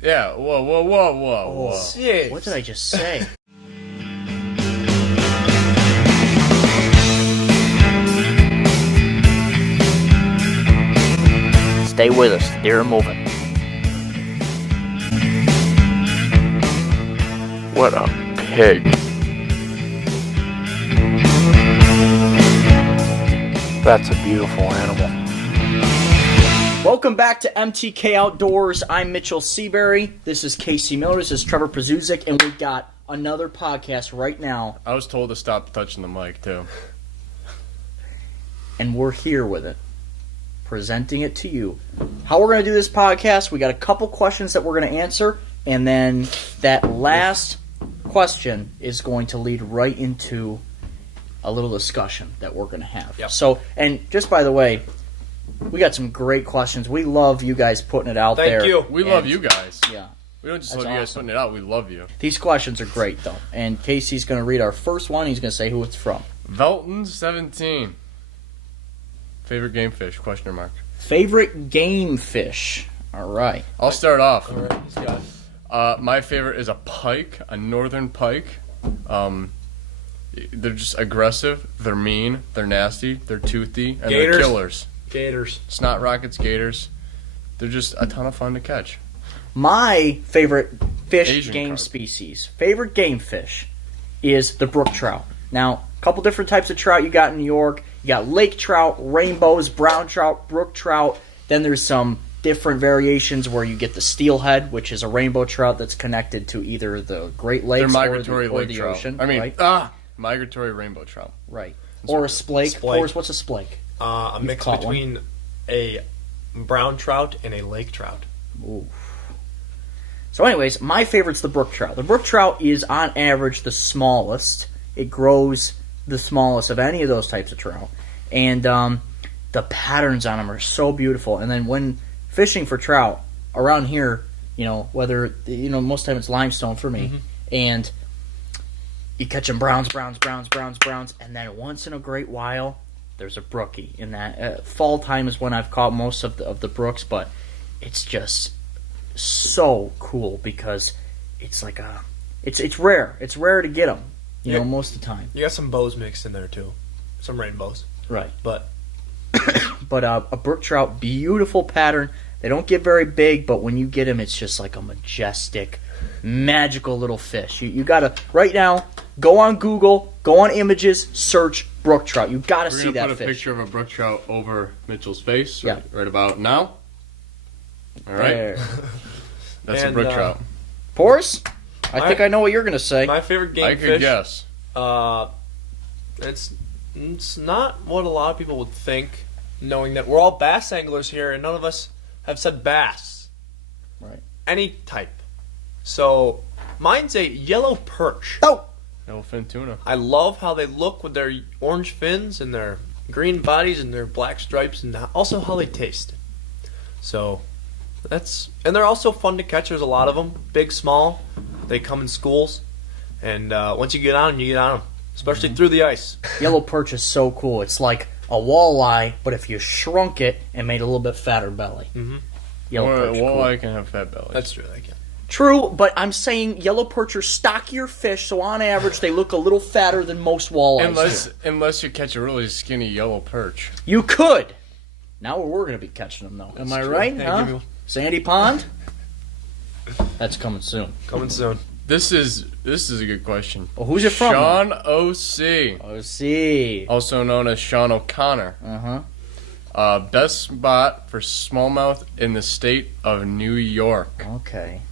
Yeah, whoa. Shit. What did I just say? Stay with us. They're moving. What a pig. That's a beautiful animal. Welcome back to MTK Outdoors. I'm Mitchell Seabury. This is Casey Miller. This is Trevor Pazuzik, and we've got another podcast right now. I was told to stop touching the mic, too. And we're here with it, presenting it to you. How we're going to do this podcast, we got a couple questions that we're going to answer, and then that last question is going to lead right into a little discussion that we're going to have. Yep. So, and just by the way, we got some great questions. We love you guys putting it out there. Thank you. We love you guys. Yeah. We don't just That's love you guys awesome. putting it out, we love you. These questions are great, though. And Casey's going to read our first one. He's going to say who it's from. Velton 17. Favorite game fish? Question mark. Favorite game fish. All right. I'll start off. All right, he's got it. My favorite is a pike, a northern pike. They're just aggressive, they're mean, they're nasty, they're toothy, and Gators. they're killers. Gators. Snot rockets, gators. They're just a ton of fun to catch. My favorite fish Asian game carp. species, favorite game fish, is the brook trout. Now, a couple different types of trout you got in New York. You got lake trout, rainbows, brown trout, brook trout. Then there's some different variations where you get the steelhead, which is a rainbow trout that's connected to either the Great Lakes They're migratory or lake the trout. ocean. I mean, right? migratory rainbow trout. Right. Or a splake. Splake. Of course, what's a splake? A mix caught between a brown trout and a lake trout. Ooh. So anyways, my favorite's the brook trout. The brook trout is on average the smallest. It grows the smallest of any of those types of trout. And the patterns on them are so beautiful. And then when fishing for trout around here, whether, most of the time it's limestone for me. Mm-hmm. And you catch them browns. And then once in a great while, there's a brookie in that. Fall time is when I've caught most of the brooks, but it's just so cool because it's like it's rare. It's rare to get them, Yep. most of the time. You got some bows mixed in there too, some rainbows. Right. But But a brook trout, beautiful pattern. They don't get very big, but when you get them, it's just like a majestic, magical little fish. You gotta right now go on Google, go on images, search brook trout. You gotta We're see going to that put a fish. picture of a brook trout over Mitchell's face Yeah. right about now. All right. There. That's And, a brook trout. Boris, I think I know what you're gonna say. my favorite game I could fish. guess. It's not what a lot of people would think, knowing that we're all bass anglers here, and none of us have said bass. Right. Any type. So mine's a yellow perch. Oh, Yellowfin tuna. I love how they look with their orange fins and their green bodies and their black stripes, and also how they taste. So and they're also fun to catch. There's a lot of them, big, small. They come in schools, and once you get on them, you get on them, especially through the ice. yellow perch is so cool. It's like a walleye, but if you shrunk it and made a little bit fatter belly. Mhm. Yellow perch, cool. Walleye can have fat bellies. That's true. They can. True, but I'm saying yellow perch are stockier fish, so on average they look a little fatter than most walleyes. Unless you catch a really skinny yellow perch. You could. Now we're going to be catching them, though. Am I true. right? Hey, huh? give me one. Sandy Pond? That's coming soon. Coming soon. This is a good question. Well, who's it from? Sean O.C., Oh, see. also known as Sean O'Connor. Uh-huh. Best spot for smallmouth in the state of New York. Okay.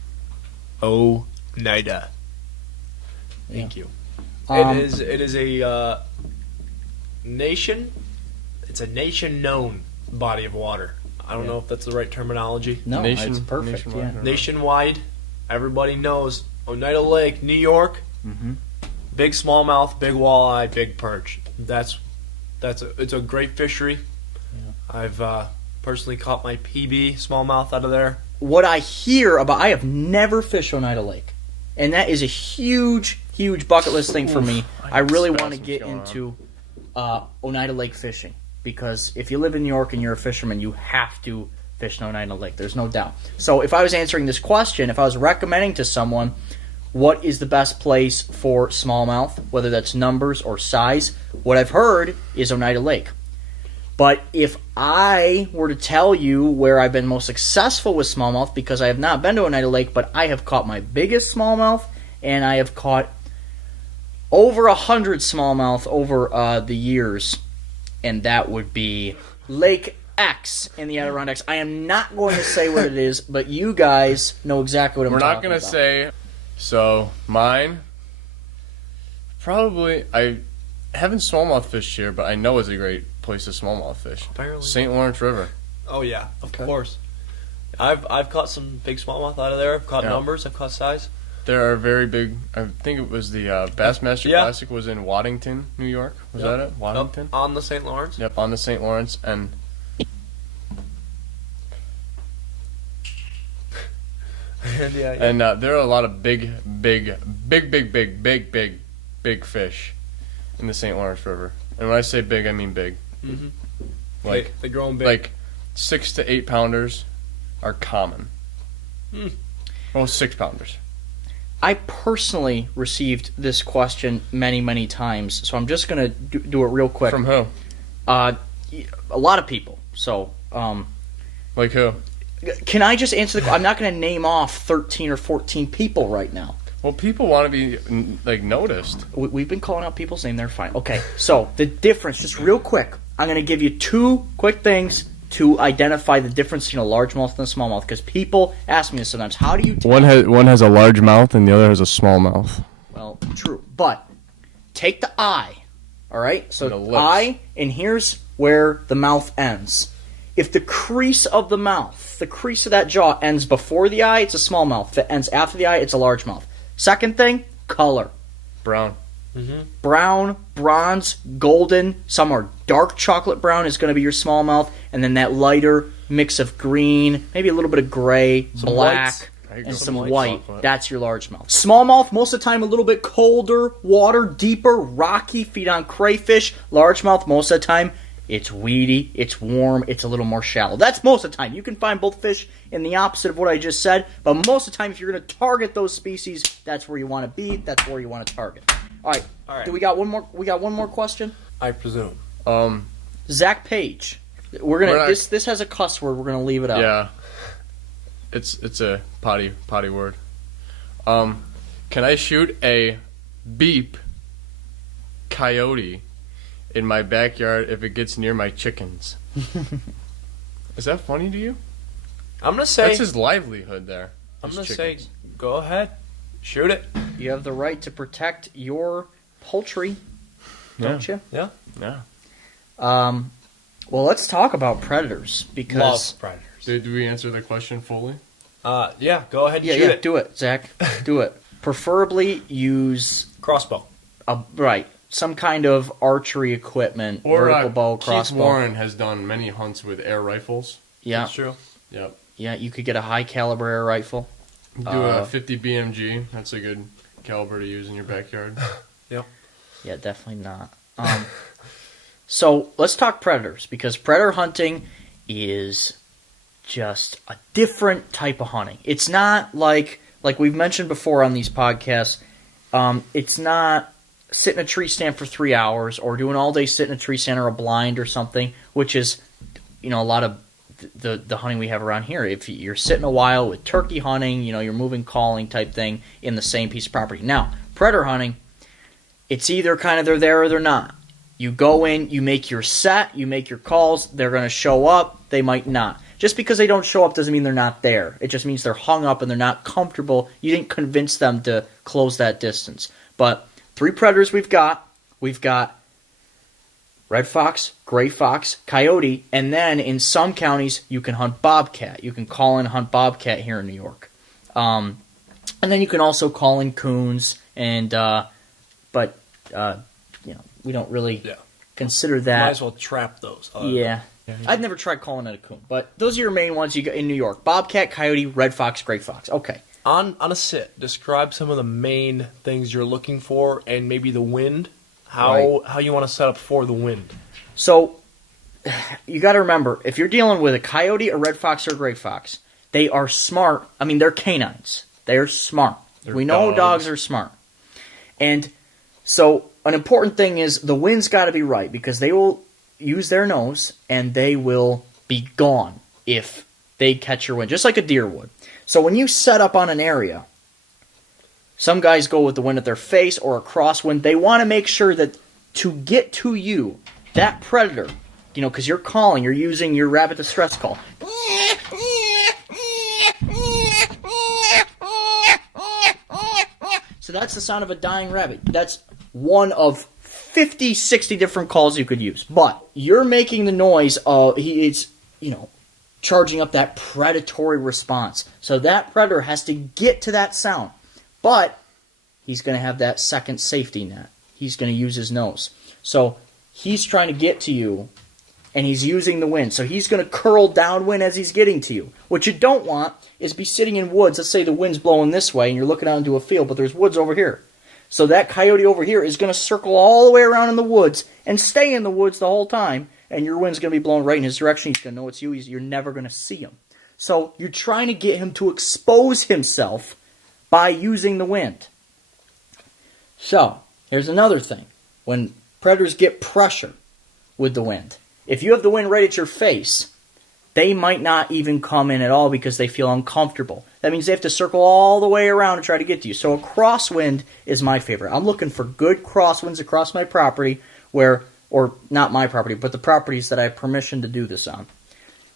Oneida. Thank you. Um, It is a nation. It's a nation-known body of water. I don't know if that's the right terminology. No, Nation- it's perfect, nationwide, yeah. or- Nationwide, everybody knows Oneida Lake, New York. Mhm. Big smallmouth, big walleye, big perch. It's a great fishery. Yeah. I've personally caught my PB smallmouth out of there. What I hear about, I have never fished Oneida Lake. And that is a huge, huge bucket list thing for me. I really want to spasms get going on. into Oneida Lake fishing. Because if you live in New York and you're a fisherman, you have to Fish in Oneida Lake. There's no doubt. So if I was answering this question, if I was recommending to someone what is the best place for smallmouth, whether that's numbers or size, what I've heard is Oneida Lake. But if I were to tell you where I've been most successful with smallmouth, because I have not been to Oneida Lake, but I have caught my biggest smallmouth, and I have caught over 100 smallmouth over the years, and that would be Lake X in the Adirondacks. I am not going to say what it is, but you guys know exactly what I'm We're talking not going about. to say. So, mine, probably, I haven't smallmouth fished here, but I know it's a great place to smallmouth fish. Apparently. St. Lawrence River. Oh yeah, of Okay. course. I've caught some big smallmouth out of there. I've caught Yeah. numbers. I've caught size. There are very big, I think it was the Bassmaster Yeah. Classic was in Waddington, New York. Was that it? Waddington? Up on the St. Lawrence. Yep, on the St. Lawrence. And yeah. and there are a lot of big fish in the St. Lawrence River. And when I say big, I mean big. Mm-hmm. Like they growing big. like 6 to 8 pounders are common. Well, 6 pounders. I personally received this question many, many times, so I'm just going to do it real quick. From who? A lot of people. So, Like who? can I just answer the? I'm not going to name off 13 or 14 people right now. Well, people want to be like noticed. We've been calling out people's name. They're fine. Okay, so the difference, just real quick. I'm going to give you 2 quick things to identify the difference between a largemouth and a smallmouth, because people ask me this sometimes. How do you tell? One has a large mouth and the other has a small mouth. Well, true. But take the eye, all right? So And the lips. eye, and here's where the mouth ends. If the crease of the mouth, the crease of that jaw ends before the eye, it's a smallmouth. If it ends after the eye, it's a largemouth. Second thing, color. Brown. Brown, bronze, golden. Some are dark chocolate brown is going to be your smallmouth. And then that lighter mix of green, maybe a little bit of gray, Some black, whites. There you and go. some Some white. chocolate. That's your largemouth. Smallmouth, most of the time a little bit colder, water, deeper, rocky, feed on crayfish. Largemouth, most of the time, it's weedy, it's warm, it's a little more shallow. That's most of the time. You can find both fish in the opposite of what I just said, but most of the time, if you're going to target those species, that's where you want to be, that's where you want to target. All right. All right. Do we got one more? We got one more question. I presume. Zach Page. We're gonna. We're not- This has a cuss word. We're gonna leave it out. Yeah. It's a potty word. Can I shoot a beep coyote in my backyard if it gets near my chickens? Is that funny to you? I'm gonna say. That's his livelihood there. I'm his gonna chickens. say. Go ahead. Shoot it. You have the right to protect your poultry, don't you? Yeah. Yeah. Well, let's talk about predators because. Love predators. Did we answer the question fully? Yeah. Go ahead and Yeah, shoot yeah. it. Do it, Zach. Do it. Preferably use Crossbow. some kind of archery equipment, Or vertical bow, Keith crossbow. Warren has done many hunts with air rifles. Yeah, That's true. Yep. yeah. You could get a high caliber air rifle. Do a 50 BMG. That's a good caliber to use in your backyard. Yeah, definitely not. So let's talk predators, because predator hunting is just a different type of hunting. It's not like we've mentioned before on these podcasts. It's not sit in a tree stand for 3 hours or do an all day sit in a tree stand or a blind or something, which is a lot of the hunting we have around here. If you're sitting a while with turkey hunting, you're moving calling type thing in the same piece of property. Now, predator hunting, it's either kind of they're there or they're not. You go in, you make your set, you make your calls, they're going to show up, they might not. Just because they don't show up doesn't mean they're not there. It just means they're hung up and they're not comfortable. You didn't convince them to close that distance. But 3 predators we've got red fox, gray fox, coyote, and then in some counties you can hunt bobcat. You can call in and hunt bobcat here in New York. And then you can also call in coons, and we don't really consider that. Might as well trap those. Yeah. I've never tried calling it a coon, but those are your main ones you got in New York. Bobcat, coyote, red fox, gray fox. Okay. On a sit, describe some of the main things you're looking for, and maybe the wind. How you want to set up for the wind. So you got to remember, if you're dealing with a coyote, a red fox, or a gray fox, they are smart. I mean, they're canines. They're smart. We know dogs are smart. And so an important thing is the wind's got to be right, because they will use their nose and they will be gone if they catch your wind, just like a deer would. So when you set up on an area, some guys go with the wind at their face or a crosswind. They want to make sure that to get to you, that predator, because you're calling, you're using your rabbit distress call. So that's the sound of a dying rabbit. That's one of 50, 60 different calls you could use. But you're making the noise of, it's charging up that predatory response. So that predator has to get to that sound. But he's going to have that second safety net. He's going to use his nose. So he's trying to get to you, and he's using the wind. So he's going to curl downwind as he's getting to you. What you don't want is be sitting in woods. Let's say the wind's blowing this way, and you're looking out into a field, but there's woods over here. So that coyote over here is going to circle all the way around in the woods and stay in the woods the whole time, and your wind's going to be blowing right in his direction. He's going to know it's you. You're never going to see him. So you're trying to get him to expose himself by using the wind. So here's another thing. When predators get pressure with the wind, if you have the wind right at your face, they might not even come in at all because they feel uncomfortable. That means they have to circle all the way around to try to get to you. So a crosswind is my favorite. I'm looking for good crosswinds across my property or not my property, but the properties that I have permission to do this on,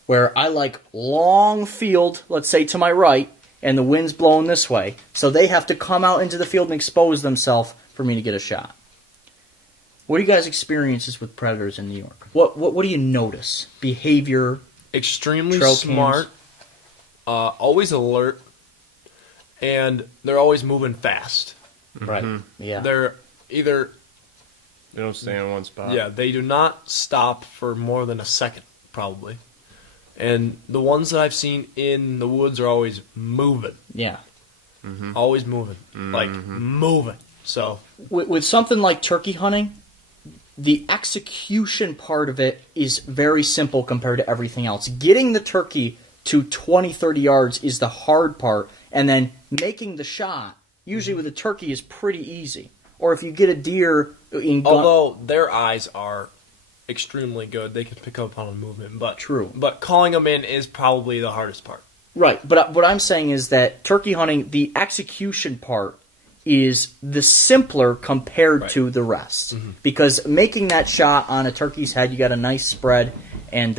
where I like long field, let's say to my right, and the wind's blowing this way, so they have to come out into the field and expose themselves for me to get a shot. What are you guys' experiences with predators in New York? What do you notice? Behavior? Extremely Trail smart, always alert, and they're always moving fast. Right. Yeah. They're either... They don't stay in one spot. Yeah, they do not stop for more than a second, probably. And the ones that I've seen in the woods are always moving. Yeah. Always moving. Like, moving. So... With something like turkey hunting, the execution part of it is very simple compared to everything else. Getting the turkey to 20, 30 yards is the hard part, and then making the shot, usually with a turkey, is pretty easy. Or if you get a deer... Although their eyes are extremely good, they can pick up on a movement. But True. But calling them in is probably the hardest part. Right, but what I'm saying is that turkey hunting, the execution part, is the simpler compared to the rest. Because making that shot on a turkey's head, you got a nice spread, and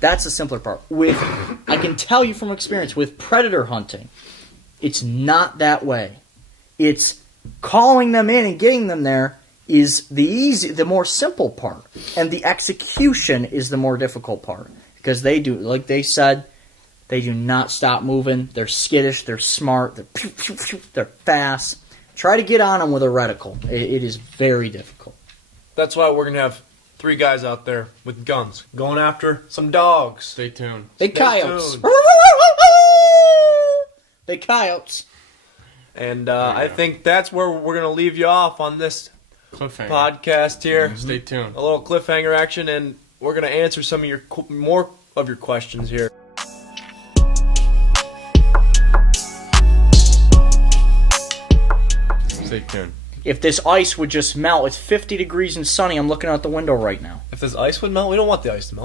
that's the simpler part. I can tell you from experience, with predator hunting, it's not that way. It's calling them in and getting them there is the more simple part, and the execution is the more difficult part. Because they do, like they said, they do not stop moving. They're skittish. They're smart. They're fast. Try to get on them with a reticle. It is very difficult. That's why we're going to have 3 guys out there with guns going after some dogs. Stay tuned. Big coyotes. tuned. Big coyotes. And I think that's where we're going to leave you off on this Cliffhanger. podcast here. Stay tuned. A little cliffhanger action, and we're going to answer some of your more of your questions here. Stay tuned. If this ice would just melt, it's 50 degrees and sunny. I'm looking out the window right now. If this ice would melt, we don't want the ice to melt.